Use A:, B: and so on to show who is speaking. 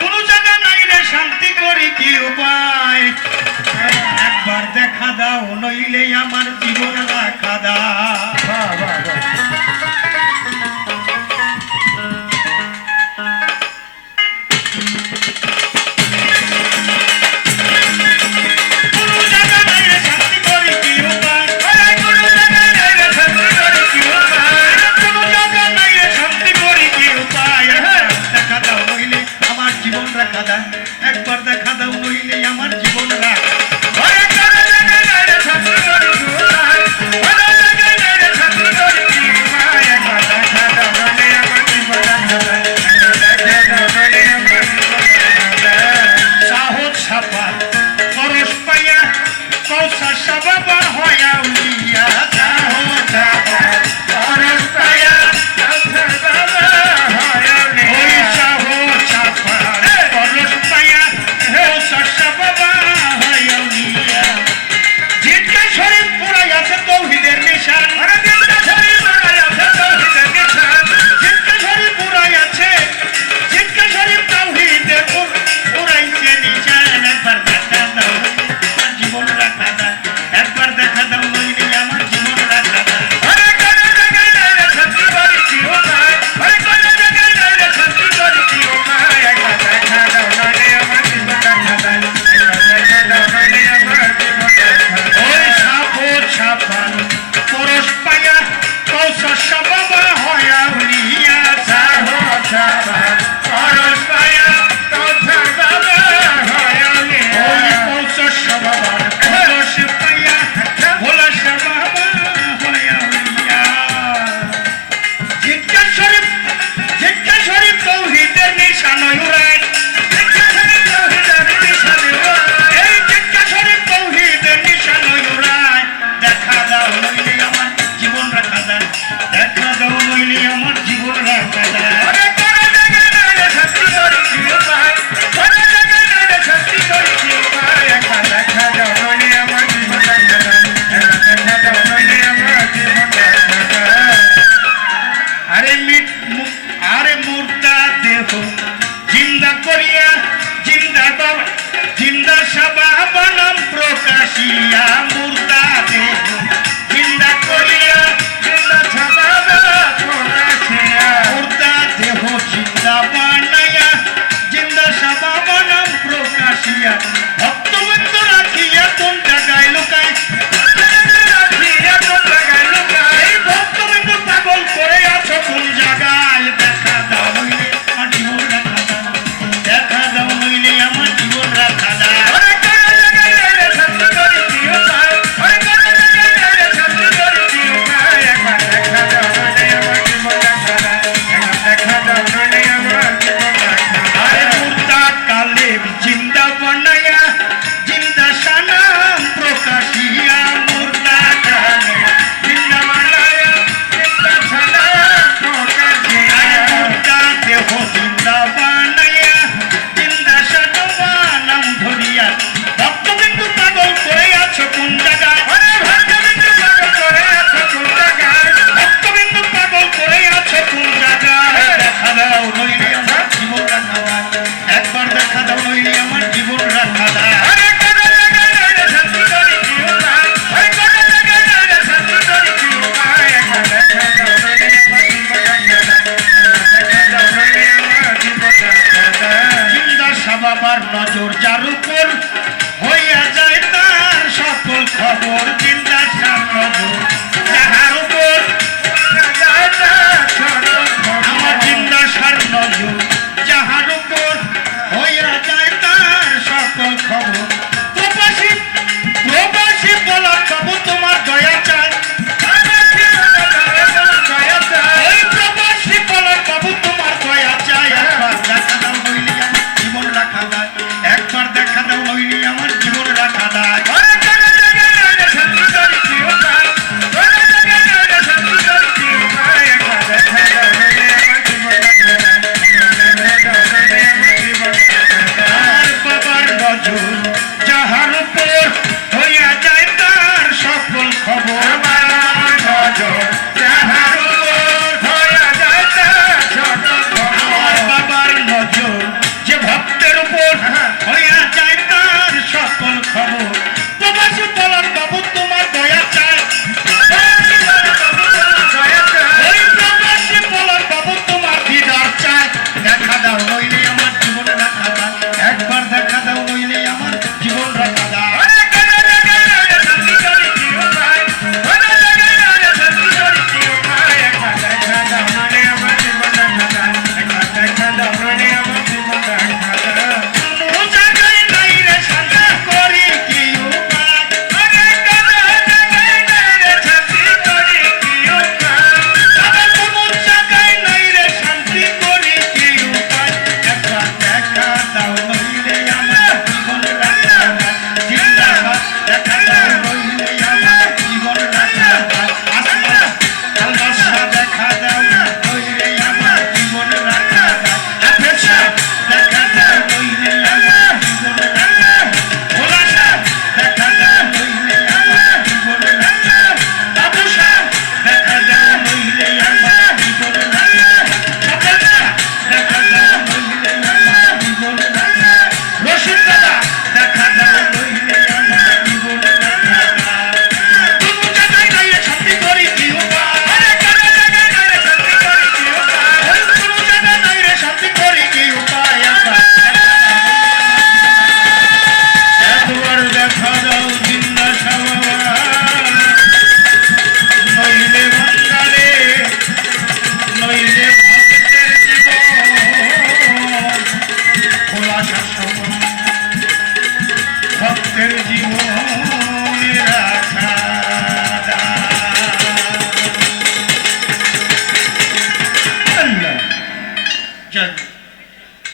A: কোন জায়গা নাই শান্তি করি কি উপায়? একবার দেখা দাও, নইলে আমার জীবন রাখা দা